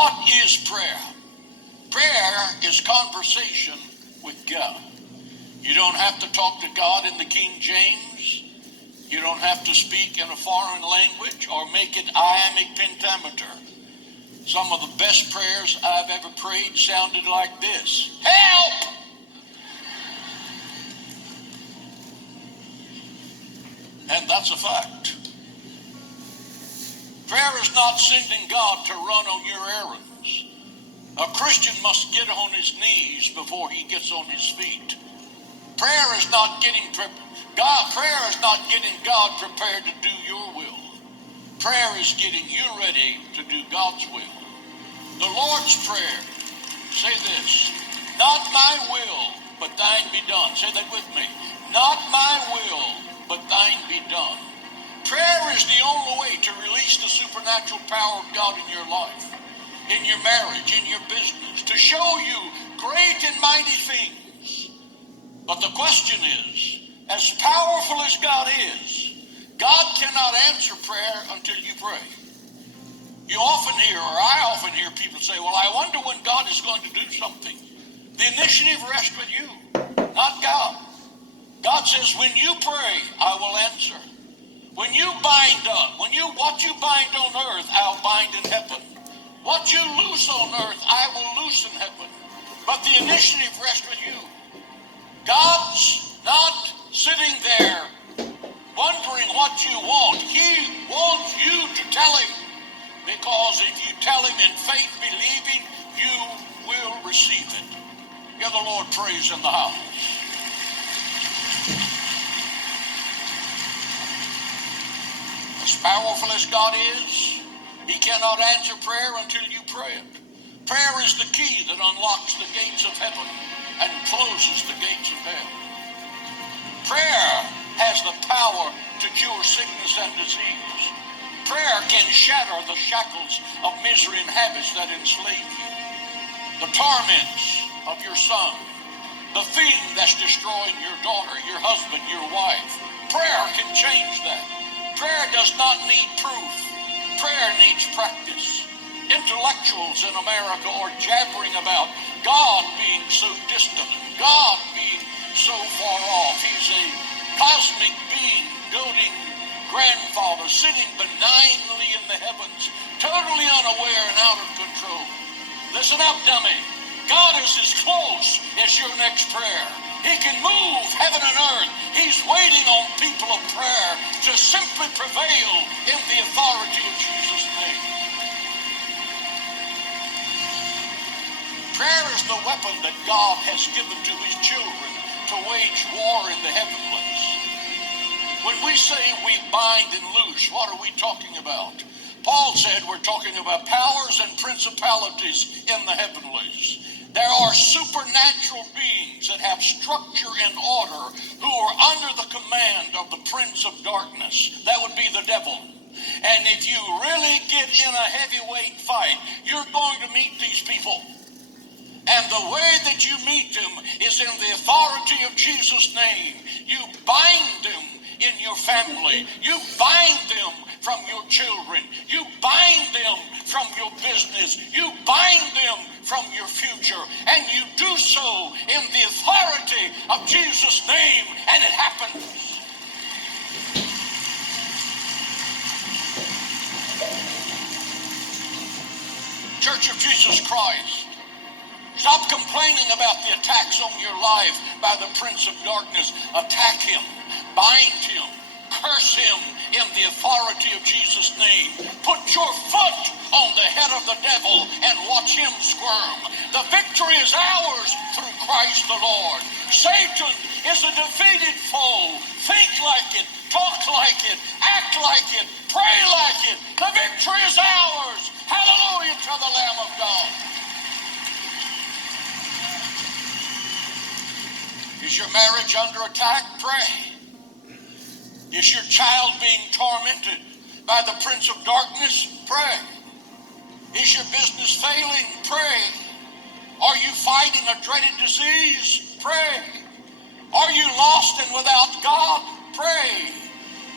What is prayer? Prayer is conversation with God. You don't have to talk to God in the King James. You don't have to speak in a foreign language or make it iambic pentameter. Some of the best prayers I've ever prayed sounded like this: help! And that's a fact. Prayer is not sending God to run on your errands. A Christian must get on his knees before he gets on his feet. Prayer is not getting God prepared to do your will. Prayer is getting you ready to do God's will. The Lord's Prayer, say this: not my will, but thine be done. Say that with me. Not my will, but thine be done. Prayer is the only way to release the supernatural power of God in your life, in your marriage, in your business, to show you great and mighty things. But the question is, as powerful as God is, God cannot answer prayer until you pray. You often hear, or I often hear people say, well, I wonder when God is going to do something. The initiative rests with you, not God. God says, when you pray, I will answer. When you bind up, what you bind on earth, I'll bind in heaven. What you loose on earth, I will loose in heaven. But the initiative rests with you. God's not sitting there wondering what you want. He wants you to tell him. Because if you tell him in faith, believing, you will receive it. Give the Lord praise in the house. As powerful as God is, he cannot answer prayer until you pray it. Prayer is the key that unlocks the gates of heaven and closes the gates of hell. Prayer has the power to cure sickness and disease. Prayer can shatter the shackles of misery and habits that enslave you. The torments of your son, the thing that's destroying your daughter, your husband, your wife. Prayer can change that. Prayer does not need proof. Prayer needs practice. Intellectuals in America are jabbering about God being so distant, God being so far off. He's a cosmic being, doting grandfather, sitting benignly in the heavens, totally unaware and out of control. Listen up, dummy. God is as close as your next prayer. He can move heaven and earth. He's waiting on people of prayer to simply prevail in the authority of Jesus' name. Prayer is the weapon that God has given to his children to wage war in the heavenlies. When we say we bind and loose, what are we talking about? Paul said we're talking about powers and principalities in the heavenlies. There are supernatural beings that have structure and order who are under the command of the prince of darkness. That would be the devil. And if you really get in a heavyweight fight, you're going to meet these people. And the way that you meet them is in the authority of Jesus' name. You bind them in your family. You bind them from your children. You bind them from your business. You bind them from your future. And you do so in the authority of Jesus' name. And it happens. Church of Jesus Christ, stop complaining about the attacks on your life by the prince of darkness. Attack him, bind him, curse him in the authority of Jesus' name. Put your foot on the head of the devil and watch him squirm. The victory is ours through Christ the Lord. Satan is a defeated foe. Think like it, talk like it, act like it, pray like it. The victory is ours. Hallelujah to the Lamb of God. Is your marriage under attack? Pray. Is your child being tormented by the prince of darkness? Pray. Is your business failing? Pray. Are you fighting a dreaded disease? Pray. Are you lost and without God? Pray.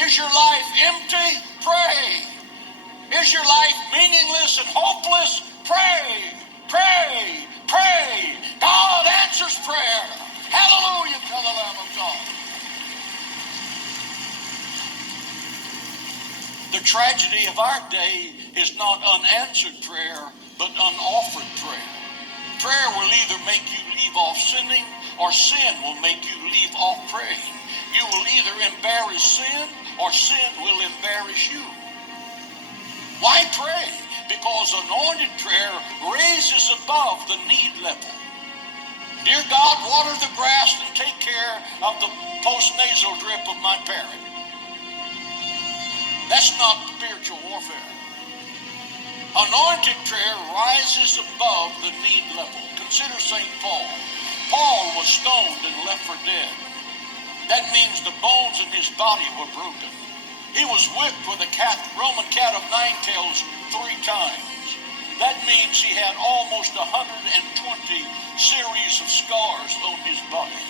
Is your life empty? Pray. Is your life meaningless and hopeless? Pray, pray, pray. God answers prayer. Hallelujah to the Lamb of God. The tragedy of our day is not unanswered prayer, but unoffered prayer. Prayer will either make you leave off sinning, or sin will make you leave off praying. You will either embarrass sin, or sin will embarrass you. Why pray? Because anointed prayer raises above the need level. Dear God, water the grass and take care of the post-nasal drip of my parent. That's not spiritual warfare. Anointed prayer rises above the need level. Consider St. Paul. Paul was stoned and left for dead. That means the bones in his body were broken. He was whipped with a Roman cat of nine tails 3 times. That means he had almost 120 series of scars on his body.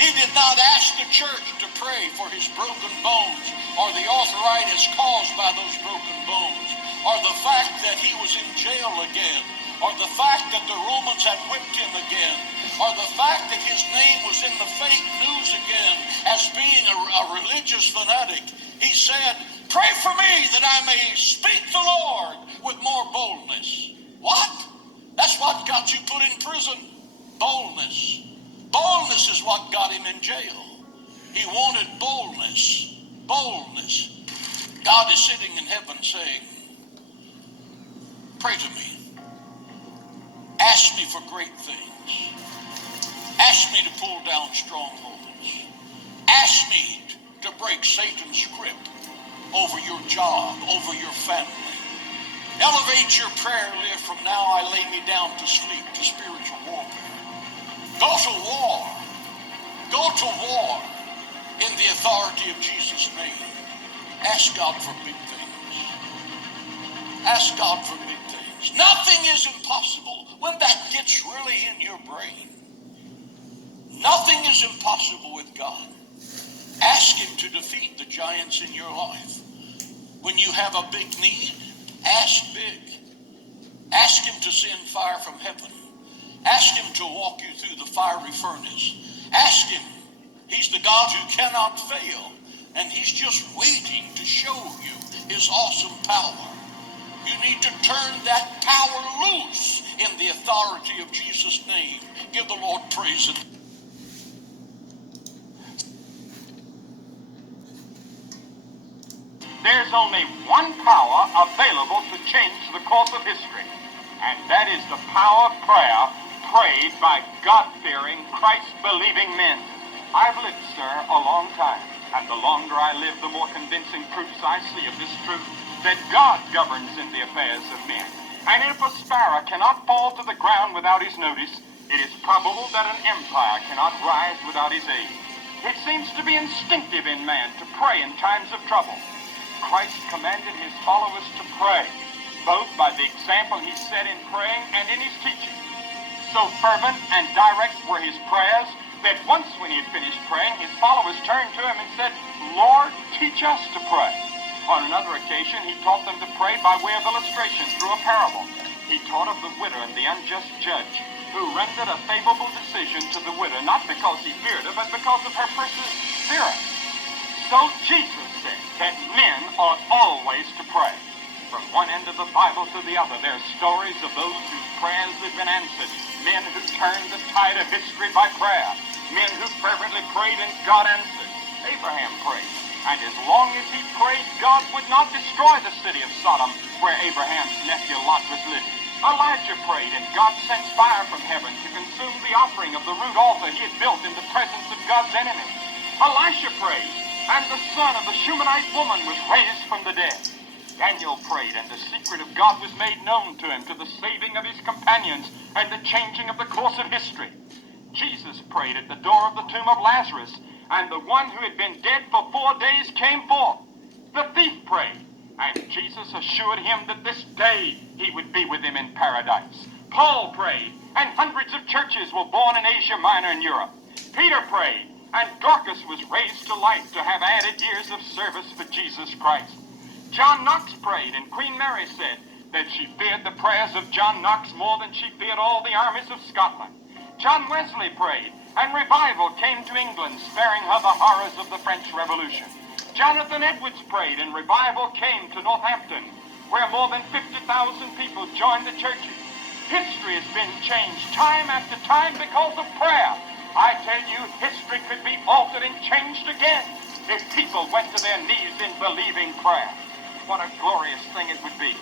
He did not ask the church to pray for his broken bones, or the arthritis caused by those broken bones, or the fact that he was in jail again, or the fact that the Romans had whipped him again, or the fact that his name was in the fake news again as being a religious fanatic. He said, pray for me that I may speak the Lord with more boldness. What? That's what got you put in prison. Boldness. Boldness is what got him in jail. He wanted boldness. Boldness. God is sitting in heaven saying, pray to me. Ask me for great things. Ask me to pull down strongholds. Ask me to break Satan's grip over your job, over your family. Elevate your prayer life from now I lay me down to sleep to spiritual warfare. Go to war. Go to war in the authority of Jesus' name. Ask God for big things. Ask God for big things. Nothing is impossible when that gets really in your brain. Nothing is impossible with God. Ask him to defeat the giants in your life. When you have a big need, ask big. Ask him to send fire from heaven. Ask him to walk you through the fiery furnace. Ask him. He's the God who cannot fail, and he's just waiting to show you his awesome power. You need to turn that power loose in the authority of Jesus' name. Give the Lord praise. There's only one power available to change the course of history, and that is the power of prayer prayed by God-fearing, Christ-believing men. I've lived, sir, a long time, and the longer I live, the more convincing proofs I see of this truth, that God governs in the affairs of men. And if a sparrow cannot fall to the ground without his notice, it is probable that an empire cannot rise without his aid. It seems to be instinctive in man to pray in times of trouble. Christ commanded his followers to pray, both by the example he set in praying and in his teaching. So fervent and direct were his prayers that once when he had finished praying, his followers turned to him and said, Lord, teach us to pray. On another occasion, he taught them to pray by way of illustration through a parable. He taught of the widow and the unjust judge, who rendered a favorable decision to the widow, not because he feared her, but because of her perseverance. So Jesus said that men ought always to pray. From one end of the Bible to the other, there are stories of those whose prayers have been answered. Men who turned the tide of history by prayer. Men who fervently prayed and God answered. Abraham prayed, and as long as he prayed, God would not destroy the city of Sodom, where Abraham's nephew Lot was living. Elijah prayed, and God sent fire from heaven to consume the offering of the rude altar he had built in the presence of God's enemies. Elisha prayed, and the son of the Shunammite woman was raised from the dead. Daniel prayed, and the secret of God was made known to him, to the saving of his companions and the changing of the course of history. Jesus prayed at the door of the tomb of Lazarus, and the one who had been dead for 4 days came forth. The thief prayed, and Jesus assured him that this day he would be with him in paradise. Paul prayed, and hundreds of churches were born in Asia Minor and Europe. Peter prayed, and Dorcas was raised to life to have added years of service for Jesus Christ. John Knox prayed, and Queen Mary said, that she feared the prayers of John Knox more than she feared all the armies of Scotland. John Wesley prayed, and revival came to England, sparing her the horrors of the French Revolution. Jonathan Edwards prayed, and revival came to Northampton, where more than 50,000 people joined the churches. History has been changed time after time because of prayer. I tell you, history could be altered and changed again if people went to their knees in believing prayer. What a glorious thing it would be.